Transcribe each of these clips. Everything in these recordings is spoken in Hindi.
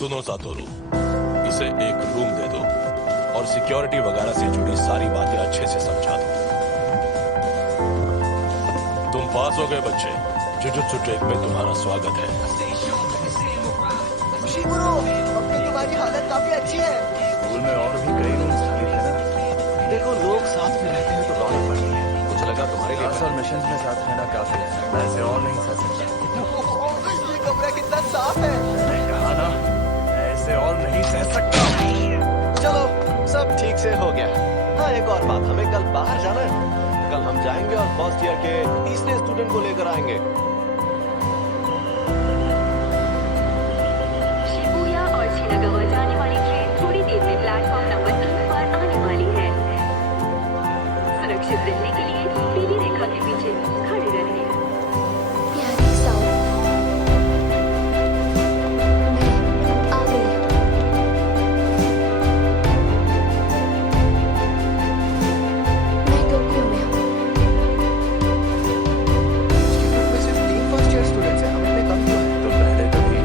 सुनो सातोरू, इसे एक रूम दे दो और सिक्योरिटी वगैरह से जुड़ी सारी बातें अच्छे से समझा दो। तुम पास हो गए बच्चे, जुजुत्सु ट्रेक में तुम्हारा स्वागत है। शिगुरु, अब तो तुम्हारी हालत काफी अच्छी है। स्कूल में और भी कई रूम्स खाली थे ना। देखो लोग साथ में रहते हैं तो रौनक बढ़ती है। मुझे लगा तुम्हारे लिए क्लास और मिशन में साथ रहना काफी है, मैं ऐसे और नहीं सह सकता। ये कमरा कितना साफ है। मैंने कहा ना, मैं ऐसे और नहीं सह सकता। चलो सब ठीक से हो गया। हाँ एक और बात, हमें कल बाहर जाना है। कल हम जाएंगे और फर्स्ट ईयर के तीसरे स्टूडेंट को लेकर आएंगे। शिबुया और शिनागावा जाने वाली ट्रेन थोड़ी देर में प्लेटफॉर्म नंबर 3 पर आने वाली है। सुरक्षित रहने के लिए पीली रेखा के पीछे खड़े रहिए। प्यारी साओ, मैं आ गई। मैं टोक्यो में हूँ। इसमें सिर्फ 3 फर्स्ट ईयर स्टूडेंट्स हैं, हम इतने कम क्यों हैं? तो पहले कभी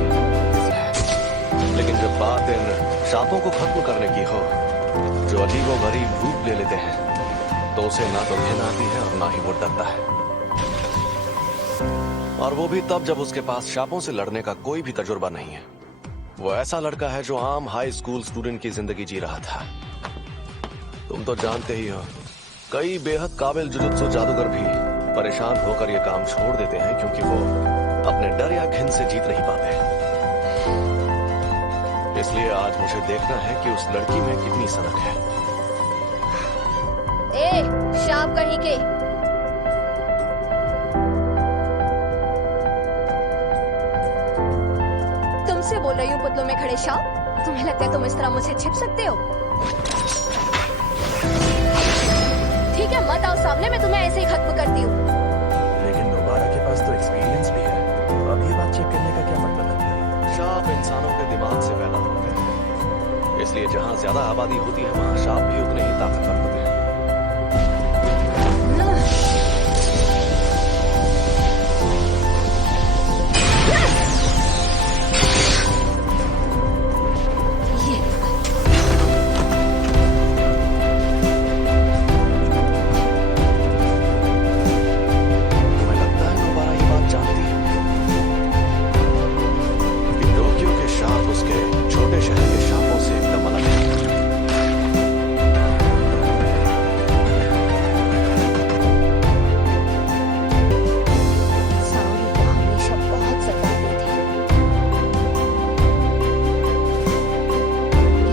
लेकिन जब बात इन शापों को खत्म करने की हो, जो अजीबोगरीब रूप ले लेते हैं, तो उसे ना तो घिन आती है और ना ही वो डरता है। और वो भी तब जब उसके पास शापों से लड़ने का कोई भी तजुर्बा नहीं है। वो ऐसा लड़का है जो आम हाई स्कूल स्टूडेंट की जिंदगी जी रहा था। तुम तो जानते ही हो, कई बेहद काबिल जुजुत्सु जादूगर भी परेशान होकर ये काम छोड़ देते हैं क्योंकि वो अपने डर या घिन से जीत नहीं पाते। इसलिए आज मुझे देखना है कि उस लड़की में कितनी सनक है। ए, शाप कहीं के। तुमसे बोल रही हूँ पुतलों में खड़े शाप। तुम्हें लगता है तुम इस तरह मुझसे छिप सकते हो? ठीक है, मत आओ सामने, मैं तुम्हें ऐसे ही खत्म करती हूँ। लेकिन नोबारा के पास तो एक्सपीरियंस भी है, तो अब ये बात चेक करने का क्या मतलब है? शाप इंसानों के दिमाग से पैदा होते हैं, इसलिए जहाँ ज्यादा आबादी होती है वहाँ शाप भी उतने ही ताकतवर होते हैं। ये तुम्हें लगता है नोबारा ये बात जानती है कि टोक्यो के शाप उसके छोटे शहर के शापों से एकदम अलग है। साओरी को हमेशा बहुत सताती थी।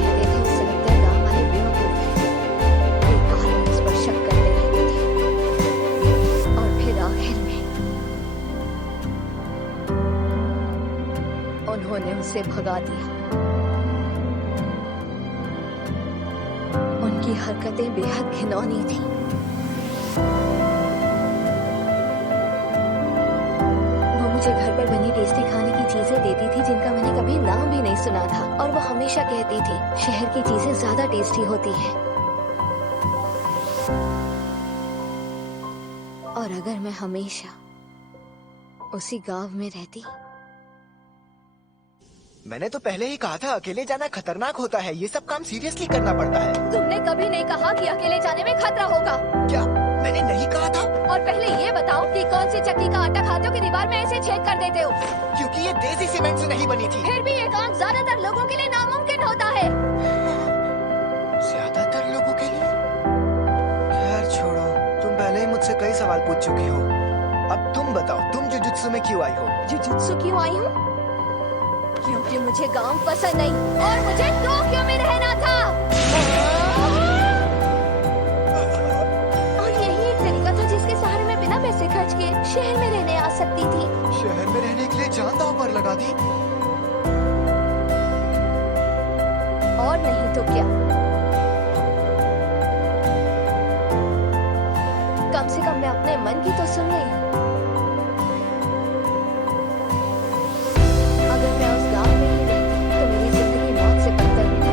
कहते थे उससे लगता है गांव वाले बेवकूफ हैं। बेकार में उस पर शक करते रहते थे। और फिर आखिर में उन्होंने उसे भगा दिया। उनकी हरकतें बेहद घिनौनी थी। वो मुझे घर पर बनी टेस्टी खाने की चीजें देती थी जिनका मैंने कभी नाम भी नहीं सुना था, और वो हमेशा कहती थी शहर की चीजें ज्यादा टेस्टी होती हैं। और अगर मैं हमेशा उसी गांव में रहती। मैंने तो पहले ही कहा था अकेले जाना खतरनाक होता है, ये सब काम सीरियसली करना पड़ता है। तुमने कभी नहीं कहा कि अकेले जाने में खतरा होगा। क्या मैंने नहीं कहा था? और पहले ये बताओ कि कौन सी चक्की का आटा खाते हो कि दीवार में ऐसे छेद कर देते हो? क्योंकि ये देसी सीमेंट से नहीं बनी थी। फिर भी ये काम ज्यादातर लोगों के लिए नामुमकिन होता है। ज्यादातर लोगों के लिए? खैर छोड़ो, तुम पहले ही मुझसे कई सवाल पूछ चुकी हो। अब तुम बताओ, तुम जुजुत्सु में क्यों आई हो? जुजुत्सु क्यों आई हूँ? क्योंकि मुझे गांव पसंद नहीं और मुझे टोक्यो में रहना था। और यही एक तरीका था जिसके सहारे मैं बिना पैसे खर्च किए शहर में रहने आ सकती थी। शहर में रहने के लिए जान दांव पर लगा दी। और नहीं तो क्या। कम से कम मैं अपने मन की तो सुन रही हूँ। अगर मैं उस गांव में ही रहती तो मेरी जिंदगी मौत से बदतर होती।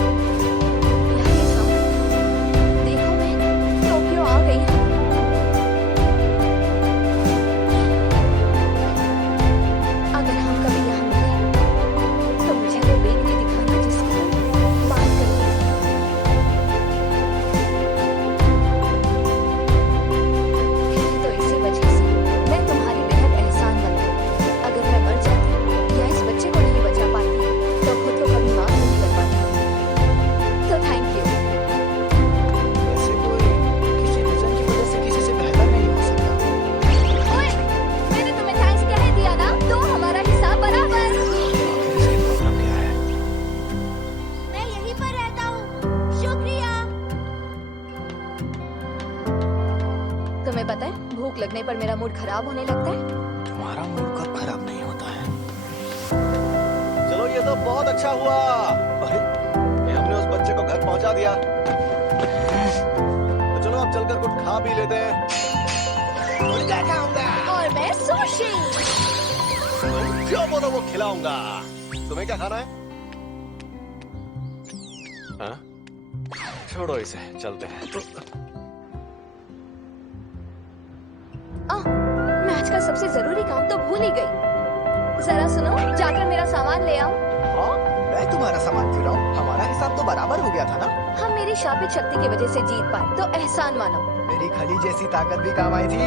यार ये सब देखो, मैं टोक्यो आ गई हूँ। तुम्हें पता है भूख लगने पर मेरा मूड खराब होने लगता है। तुम्हारा मूड कब खराब नहीं होता है? चलो ये तो बहुत अच्छा हुआ। अरे ये हमने उस बच्चे को घर पहुंचा दिया। तो चलो अब चलकर कुछ खा भी लेते हैं। मुर्गा खाऊंगा। और मैं सुशी। जो बोलो वो खिलाऊंगा। तुम्हें क्या खाना है? हाँ? छोड़ो इसे, चलते हैं। मैं आज का सबसे जरूरी काम तो भूल ही गई। जरा सुनो, जाकर मेरा सामान ले आओ। हाँ, मैं तुम्हारा सामान क्यों लाऊं? हमारा हिसाब तो बराबर हो गया था ना? हम मेरी शापित शक्ति की वजह से जीत पाए तो एहसान मानो। मेरी खली जैसी ताकत भी काम आई थी।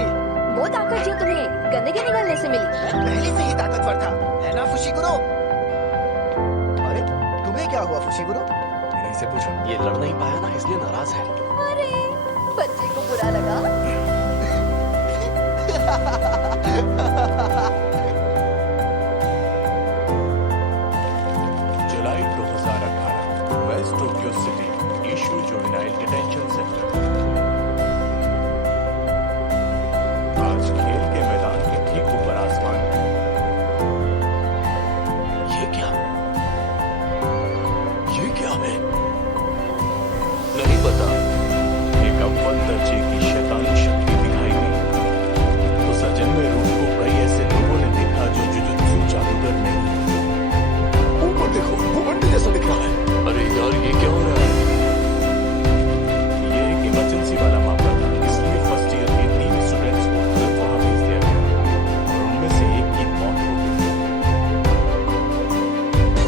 वो ताकत जो तुम्हें गंदगी निकालने से मिली। मैं पहले से ही ताकतवर था, है ना फुशीगुरु? अरे तुम्हें क्या हुआ फुशीगुरु? इन्हीं से पूछो। ये लड़ नहीं पाया ना, इसलिए नाराज है। अरे बच्चे को बुरा लगा। July 2018 West Tokyo city issue juvenile detention centre. आज खेल के मैदान के ठीक ऊपर आसमान है। ये क्या है? नहीं पता। एक अव्वल दर्जे